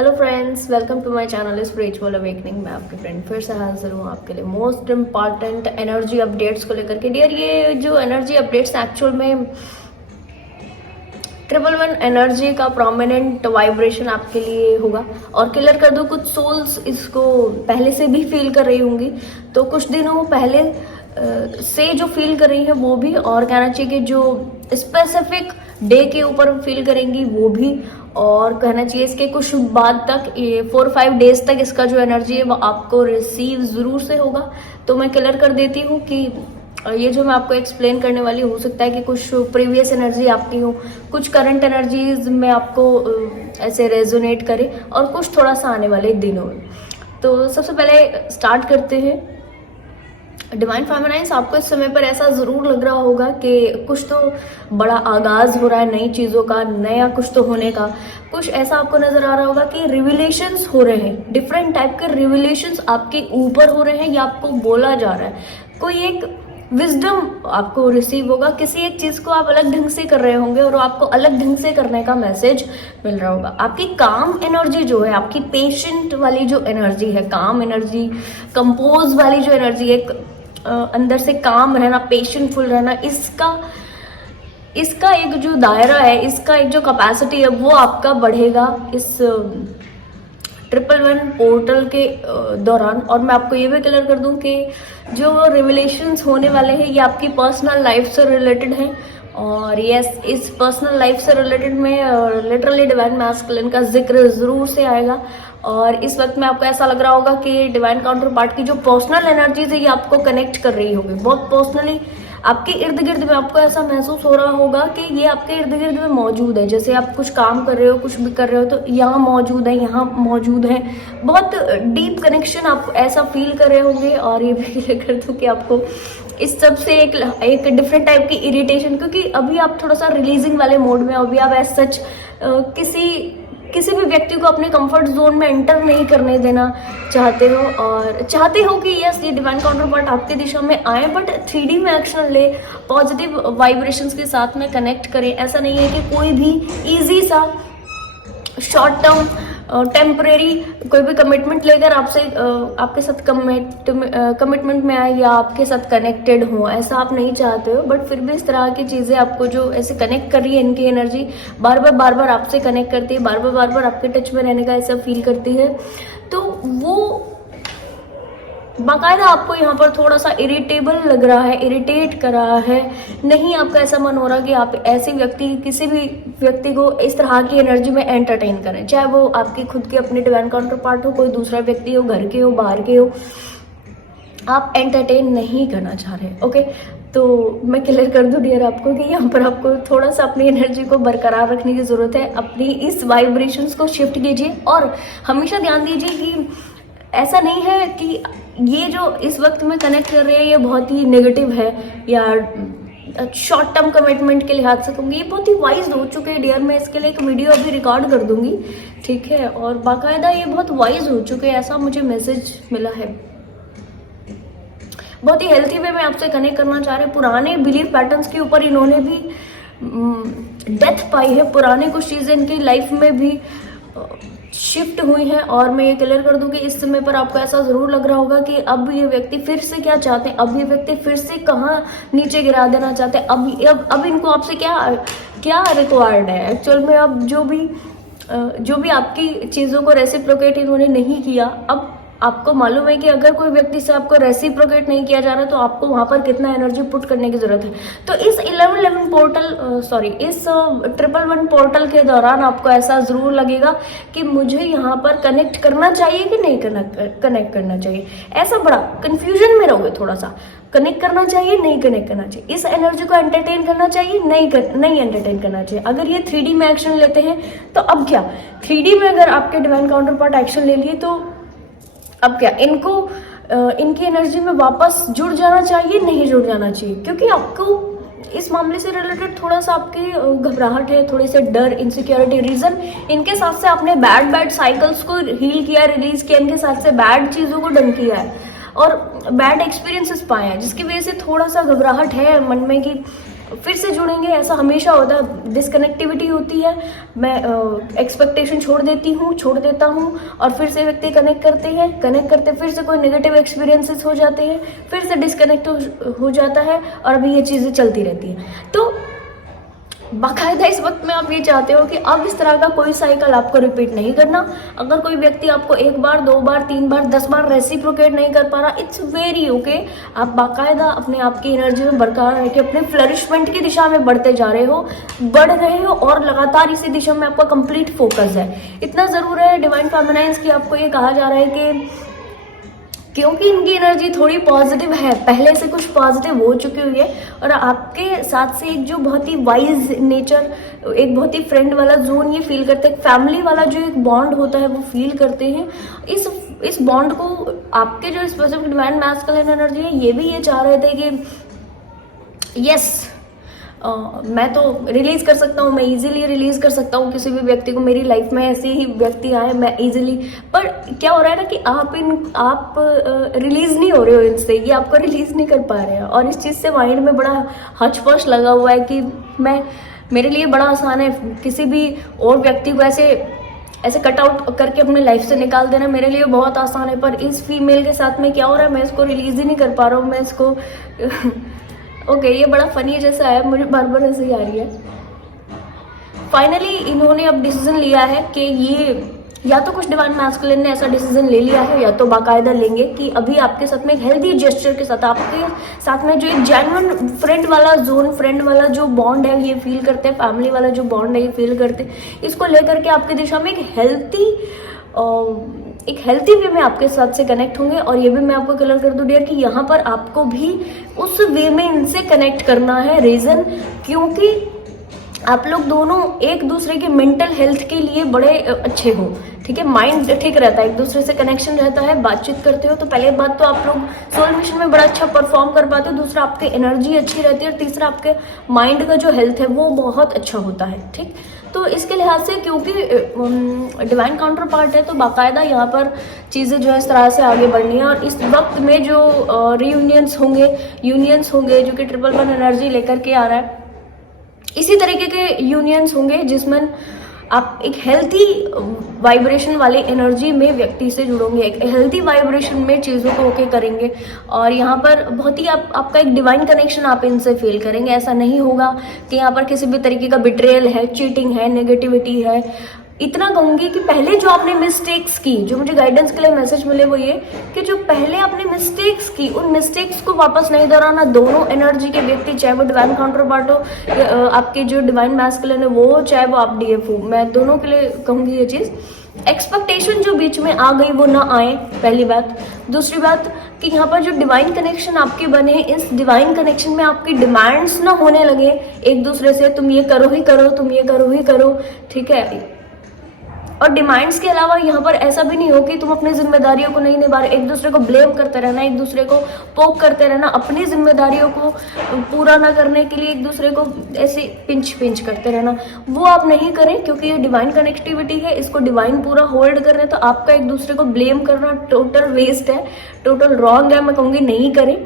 Hello friends, welcome to my channel spiritual awakening. मैं आपकी friend फिर से हाजिर हूँ आपके लिए मोस्ट इम्पॉर्टेंट एनर्जी अपडेट्स को लेकर के। डियर, ये जो एनर्जी अपडेट्स एक्चुअल में 111 एनर्जी का प्रोमिनेंट वाइब्रेशन आपके लिए होगा। और क्लियर कर दूँ, कुछ सोल्स इसको पहले से भी फील कर रही होंगी, तो कुछ दिनों पहले से जो फील कर रही है वो भी, और कहना चाहिए कि जो स्पेसिफिक डे के ऊपर फील करेंगी वो भी, और कहना चाहिए इसके कुछ बाद तक, ये 4-5 डेज तक इसका जो एनर्जी है वो आपको रिसीव जरूर से होगा। तो मैं क्लियर कर देती हूँ कि ये जो मैं आपको एक्सप्लेन करने वाली, हो सकता है कि कुछ प्रीवियस एनर्जी आपकी हो, कुछ करंट एनर्जीज में आपको ऐसे रेजोनेट करे, और कुछ थोड़ा सा आने वाले दिनों में। तो सबसे पहले स्टार्ट करते हैं। डिवाइन फेमिनाइन्स, आपको इस समय पर ऐसा जरूर लग रहा होगा कि कुछ तो बड़ा आगाज हो रहा है नई चीजों का, नया कुछ तो होने का। कुछ ऐसा आपको नजर आ रहा होगा कि रिविलेशंस हो रहे हैं, डिफरेंट टाइप के रिविलेशंस आपके ऊपर हो रहे हैं, या आपको बोला जा रहा है। कोई एक विजडम आपको रिसीव होगा, किसी एक चीज को आप अलग ढंग से कर रहे होंगे और आपको अलग ढंग से करने का मैसेज मिल रहा होगा। आपकी काम एनर्जी जो है, आपकी पेशेंट वाली जो एनर्जी है, काम एनर्जी, कंपोज वाली जो एनर्जी है, अंदर से काम रहना, पेशेंटफुल रहना, इसका एक जो दायरा है, इसका एक जो कैपेसिटी है वो आपका बढ़ेगा इस 111 पोर्टल के दौरान। और मैं आपको ये भी क्लियर कर दूं कि जो रिविलेशंस होने वाले हैं ये आपकी पर्सनल लाइफ से रिलेटेड हैं। और यस, इस पर्सनल लाइफ से रिलेटेड में लिटरली डिवाइन मैस्कुलिन का जिक्र जरूर से आएगा। और इस वक्त में आपको ऐसा लग रहा होगा कि डिवाइन काउंटर पार्ट की जो पर्सनल एनर्जीज है ये आपको कनेक्ट कर रही होगी, बहुत पर्सनली आपके इर्द गिर्द में। आपको ऐसा महसूस हो रहा होगा कि ये आपके इर्द गिर्द में मौजूद है, जैसे आप कुछ काम कर रहे हो, कुछ भी कर रहे हो तो यहाँ मौजूद है, यहाँ मौजूद है। बहुत डीप कनेक्शन आप ऐसा फील कर रहे होंगे। और ये भी क्लियर कर दूं कि आपको इस सब से एक डिफरेंट टाइप की इरिटेशन, क्योंकि अभी आप थोड़ा सा रिलीजिंग वाले मोड में, अभी आप एज सच किसी भी व्यक्ति को अपने कंफर्ट जोन में एंटर नहीं करने देना चाहते हो, और चाहते हो कि यस, ये डिवाइन काउंटर पार्ट आपकी दिशा में आए, बट 3D में एक्शन ले, पॉजिटिव वाइब्रेशंस के साथ में कनेक्ट करें। ऐसा नहीं है कि कोई भी इजी सा शॉर्ट टर्म टेम्परेरी कोई भी कमिटमेंट लेकर आपके साथ कमिटमेंट में आए या आपके साथ कनेक्टेड हो, ऐसा आप नहीं चाहते हो। बट फिर भी इस तरह की चीजें आपको जो ऐसे कनेक्ट कर रही है, इनकी एनर्जी बार बार आपसे कनेक्ट करती है, बार बार आपके टच में रहने का ऐसा फील करती है, तो वो बाकायदा आपको यहाँ पर थोड़ा सा इरिटेबल लग रहा है, इरिटेट कर रहा है। नहीं, आपका ऐसा मन हो रहा कि आप ऐसे किसी भी व्यक्ति को इस तरह की एनर्जी में एंटरटेन करें, चाहे वो आपकी खुद के अपने डिवाइन काउंटर पार्ट हो, कोई दूसरा व्यक्ति हो, घर के हो, बाहर के हो, आप एंटरटेन नहीं करना चाह रहे। ओके, तो मैं क्लियर कर दूं डियर आपको कि यहाँ पर आपको थोड़ा सा अपनी एनर्जी को बरकरार रखने की जरूरत है। अपनी इस वाइब्रेशंस को शिफ्ट कीजिए, और हमेशा ध्यान दीजिए कि ऐसा नहीं है कि ये जो इस वक्त में कनेक्ट कर रहे हैं ये बहुत ही नेगेटिव है, या शॉर्ट टर्म कमिटमेंट के लिहाज से कहूँगी ये बहुत ही वाइज हो चुके हैं डियर। मैं इसके लिए एक वीडियो अभी रिकॉर्ड कर दूंगी, ठीक है, और बाकायदा ये बहुत वाइज हो चुके हैं, ऐसा मुझे मैसेज मिला है। बहुत ही हेल्थी वे में आपसे कनेक्ट करना चाह रहे हैं। पुराने बिलीफ पैटर्न्स के ऊपर इन्होंने भी डेथ पाई है, पुराने कुछ चीजें इनकी लाइफ में भी शिफ्ट हुई है। और मैं ये क्लियर कर दूं कि इस समय पर आपको ऐसा जरूर लग रहा होगा कि अब ये व्यक्ति फिर से क्या चाहते हैं, अब ये व्यक्ति फिर से कहाँ नीचे गिरा देना चाहते हैं, अब इनको आपसे क्या रिक्वायर्ड है एक्चुअल में। अब जो भी आपकी चीजों को रेसिप्रोकेट इन्होंने नहीं किया, अब आपको मालूम है कि अगर कोई व्यक्ति से आपको रेसिप्रोकेट नहीं किया जा रहा तो आपको वहां पर कितना एनर्जी पुट करने की जरूरत है। तो इस 1111 पोर्टल इस 111 पोर्टल के दौरान आपको ऐसा जरूर लगेगा कि मुझे यहाँ पर कनेक्ट करना चाहिए कि नहीं कनेक्ट करना चाहिए। ऐसा बड़ा कंफ्यूजन में रहोगे थोड़ा सा, कनेक्ट करना चाहिए, नहीं कनेक्ट करना चाहिए, इस एनर्जी को एंटरटेन करना चाहिए, नहीं एंटरटेन करना चाहिए। अगर ये 3D में एक्शन लेते हैं तो अब क्या, 3D में अगर आपके डिवाइन काउंटर पार्ट एक्शन ले लिए तो अब क्या, इनकी एनर्जी में वापस जुड़ जाना चाहिए, नहीं जुड़ जाना चाहिए, क्योंकि आपको इस मामले से रिलेटेड थोड़ा सा आपकी घबराहट है, थोड़े से डर, इनसिक्योरिटी। रीजन, इनके साथ से आपने बैड साइकिल्स को हील किया, रिलीज किया, इनके साथ से बैड चीजों को डन किया है और बैड एक्सपीरियंसेस पाए हैं, जिसकी वजह से थोड़ा सा घबराहट है मन में कि फिर से जुड़ेंगे, ऐसा हमेशा होता है, डिसकनेक्टिविटी होती है, मैं एक्सपेक्टेशन छोड़ देता हूँ और फिर से व्यक्ति कनेक्ट करते फिर से कोई नेगेटिव एक्सपीरियंसेस हो जाते हैं, फिर से डिसकनेक्ट हो जाता है और अभी ये चीज़ें चलती रहती हैं। तो बाकायदा इस वक्त में आप ये चाहते हो कि अब इस तरह का कोई साइकिल आपको रिपीट नहीं करना। अगर कोई व्यक्ति आपको 1 बार 2 बार 3 बार 10 बार रेसिप्रोकेट नहीं कर पा रहा, इट्स वेरी ओके। आप बाकायदा अपने आप की एनर्जी में बरकरार रह के अपने फ्लरिशमेंट की दिशा में बढ़ रहे हो और लगातार इसी दिशा में आपका कंप्लीट फोकस है। इतना जरूर है डिवाइन फेमिनाइन्स की आपको ये कहा जा रहा है कि क्योंकि इनकी एनर्जी थोड़ी पॉजिटिव है, पहले से कुछ पॉजिटिव हो चुकी हुई है और आपके साथ से एक जो बहुत ही वाइज नेचर, एक बहुत ही फ्रेंड वाला जोन ये फील करते हैं, फैमिली वाला जो एक बॉन्ड होता है वो फील करते हैं। इस बॉन्ड को आपके जो स्पेसिफिक डिवाइन मैस्कुलिन एनर्जी है ये भी ये चाह रहे थे कि यस मैं तो रिलीज कर सकता हूँ, मैं इजीली रिलीज कर सकता हूँ किसी भी व्यक्ति को, मेरी लाइफ में ऐसे ही व्यक्ति आए मैं इजीली। पर क्या हो रहा है ना कि आप रिलीज नहीं हो रहे हो इनसे, ये आपको रिलीज नहीं कर पा रहे हैं और इस चीज़ से माइंड में बड़ा हचपच लगा हुआ है कि मेरे लिए बड़ा आसान है किसी भी और व्यक्ति को ऐसे कट आउट करके अपने लाइफ से निकाल देना, मेरे लिए बहुत आसान है। पर इस फीमेल के साथ में क्या हो रहा है, मैं इसको रिलीज ही नहीं कर पा रहा हूँ, मैं इसको ओके ये बड़ा फनी जैसा है, मुझे बार बार ऐसे ही आ रही है। फाइनली इन्होंने अब डिसीजन लिया है कि ये या तो कुछ डिवाइन मैस्कुलिन ने ऐसा डिसीजन ले लिया है या तो बाकायदा लेंगे कि अभी आपके साथ में एक हेल्दी जेस्चर के साथ, आपके साथ में जो एक जेन्युइन फ्रेंड वाला जोन, फ्रेंड वाला जो बॉन्ड है ये फील करते हैं, फैमिली वाला जो बॉन्ड है ये फील करते हैं, इसको लेकर के आपकी दिशा में एक हेल्थी वे में आपके साथ से कनेक्ट होंगे। और ये भी मैं आपको क्लियर कर दूं डियर कि यहाँ पर आपको भी उस वे में इनसे कनेक्ट करना है। रीजन क्योंकि आप लोग दोनों एक दूसरे के मेंटल हेल्थ के लिए बड़े अच्छे हो, ठीक है, माइंड ठीक रहता है, एक दूसरे से कनेक्शन रहता है, बातचीत करते हो तो पहले बात तो आप लोग सोल मिशन में बड़ा अच्छा परफॉर्म कर पाते हो, दूसरा आपकी एनर्जी अच्छी रहती है और तीसरा आपके माइंड का जो हेल्थ है वो बहुत अच्छा होता है। ठीक, तो इसके लिहाज से क्योंकि डिवाइन काउंटर पार्ट है तो बाकायदा यहाँ पर चीज़ें जो है इस तरह से आगे बढ़नी है। और इस वक्त में जो यूनियंस होंगे जो कि 111 एनर्जी लेकर के आ रहा है, इसी तरीके के यूनियंस होंगे जिसमें आप एक हेल्थी वाइब्रेशन वाले एनर्जी में व्यक्ति से जुड़ोगे, एक हेल्थी वाइब्रेशन में चीज़ों को ओके करेंगे और यहाँ पर बहुत ही आपका एक डिवाइन कनेक्शन आप इनसे फील करेंगे। ऐसा नहीं होगा कि यहाँ पर किसी भी तरीके का बिट्रेयल है, चीटिंग है, नेगेटिविटी है। इतना कहूंगी कि पहले जो आपने मिस्टेक्स की, जो मुझे गाइडेंस के लिए मैसेज मिले वो ये कि जो पहले आपने मिस्टेक्स की उन मिस्टेक्स को वापस नहीं दोहराना। दोनों एनर्जी के व्यक्ति, चाहे वो डिवाइन काउंटर पार्ट हो, आपके जो डिवाइन मैस्कुलिन है वो, चाहे वो आप डीएफ हो, मैं दोनों के लिए कहूंगी ये चीज। एक्सपेक्टेशन जो बीच में आ गई वो ना आए, पहली बात। दूसरी बात कि यहाँ पर जो डिवाइन कनेक्शन आपके बने, इस डिवाइन कनेक्शन में आपकी डिमांड्स ना होने लगे एक दूसरे से, तुम ये करो ही करो, तुम ये करो ही करो, ठीक है। और डिमांड्स के अलावा यहाँ पर ऐसा भी नहीं हो कि तुम अपनी जिम्मेदारियों को नहीं निभा रहे, एक दूसरे को ब्लेम करते रहना, एक दूसरे को पोक करते रहना, अपनी जिम्मेदारियों को पूरा ना करने के लिए एक दूसरे को ऐसे पिंच करते रहना, वो आप नहीं करें क्योंकि ये डिवाइन कनेक्टिविटी है, इसको डिवाइन पूरा होल्ड कर रहे हैं। तो आपका एक दूसरे को ब्लेम करना टोटल वेस्ट है, टोटल रॉन्ग है, मैं कहूँगी नहीं करें।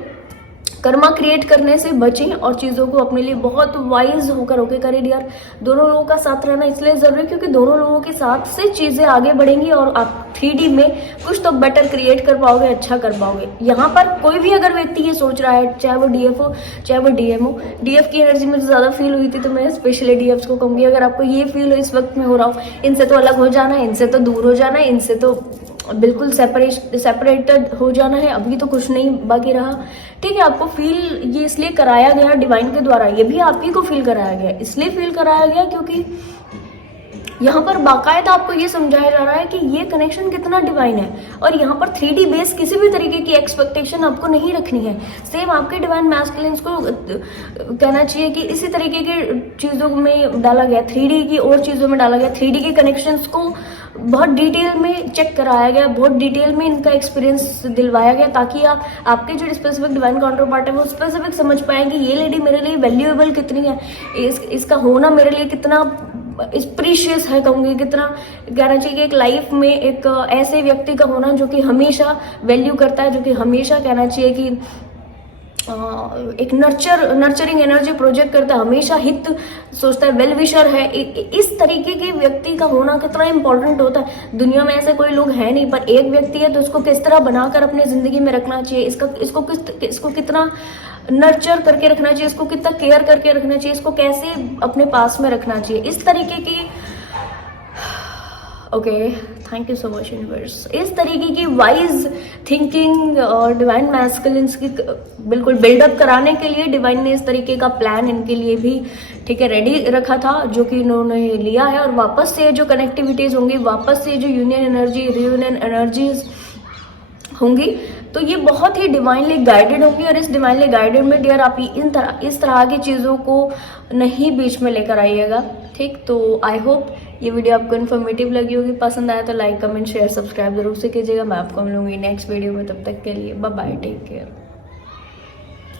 कर्मा क्रिएट करने से बचें और चीज़ों को अपने लिए बहुत वाइज होकर ओके करें डियर। दोनों लोगों का साथ रहना इसलिए जरूरी है क्योंकि दोनों लोगों के साथ से चीज़ें आगे बढ़ेंगी और आप 3D में कुछ तो बेटर क्रिएट कर पाओगे, अच्छा कर पाओगे। यहाँ पर कोई भी अगर व्यक्ति ये सोच रहा है, चाहे वो डीएफ हो चाहे वो डीएम हो, डीएफ की एनर्जी मुझे ज़्यादा फील हुई थी तो मैं स्पेशली डीएफ को कहूँगी, अगर आपको ये फील हो इस वक्त में हो रहा हो इनसे तो अलग हो जाना है, इनसे तो दूर हो जाना है, इनसे तो बिल्कुल सेपरेटेड हो जाना है, अभी तो कुछ नहीं बाकी रहा, ठीक है। आपको फील ये इसलिए कराया गया डिवाइन के द्वारा, ये भी आप ही को फील कराया गया, इसलिए फील कराया गया क्योंकि यहाँ पर बाकायदा आपको ये समझाया जा रहा है कि ये कनेक्शन कितना डिवाइन है और यहाँ पर 3D बेस किसी भी तरीके की एक्सपेक्टेशन आपको नहीं रखनी है। सेम आपके डिवाइन मैस्कुलिन्स को कहना चाहिए कि इसी तरीके की चीज़ों में डाला गया, 3D की और चीज़ों में डाला गया, 3D के कनेक्शंस को बहुत डिटेल में चेक कराया गया, बहुत डिटेल में इनका एक्सपीरियंस दिलवाया गया ताकि आपके जो स्पेसिफिक डिवाइन काउंटर पार्ट है वो स्पेसिफिक समझ पाएं कि ये लेडी मेरे लिए वैल्यूएबल कितनी है, इसका होना मेरे लिए कितना प्रीशियस है, कहूँगी कितना कहना चाहिए कि एक लाइफ में एक ऐसे व्यक्ति का होना जो कि हमेशा वैल्यू करता है, जो कि हमेशा कहना चाहिए कि एक नर्चरिंग एनर्जी प्रोजेक्ट करता है, हमेशा हित सोचता है, वेल विशर है। इस तरीके के व्यक्ति का होना कितना इंपॉर्टेंट होता है। दुनिया में ऐसे कोई लोग हैं नहीं, पर एक व्यक्ति है तो इसको किस तरह बनाकर अपने जिंदगी में रखना चाहिए, इसको कितना नर्चर करके रखना चाहिए, इसको कितना केयर करके रखना चाहिए, इसको कैसे अपने पास में रखना चाहिए, इस तरीके की okay thank you so much universe. इस तरीके की वाइज थिंकिंग और डिवाइन मैस्कुलिन्स की बिल्कुल बिल्डअप कराने के लिए डिवाइन ने इस तरीके का प्लान इनके लिए भी ठीक है रेडी रखा था, जो कि इन्होंने लिया है। और वापस से जो कनेक्टिविटीज होंगी, वापस से जो यूनियन एनर्जी, रियूनियन एनर्जीज होंगी, तो ये बहुत ही डिवाइनली गाइडेड होंगी। और इस डिवाइनली गाइडेड में डियर आप इस तरह की चीज़ों को नहीं बीच में लेकर आइएगा, ठीक। तो आई होप ये वीडियो आपको इन्फॉर्मेटिव लगी होगी, पसंद आया तो लाइक कमेंट शेयर सब्सक्राइब जरूर से कीजिएगा। मैं आपको मिलूंगी नेक्स्ट वीडियो में, तब तक के लिए बाय बाय, टेक केयर।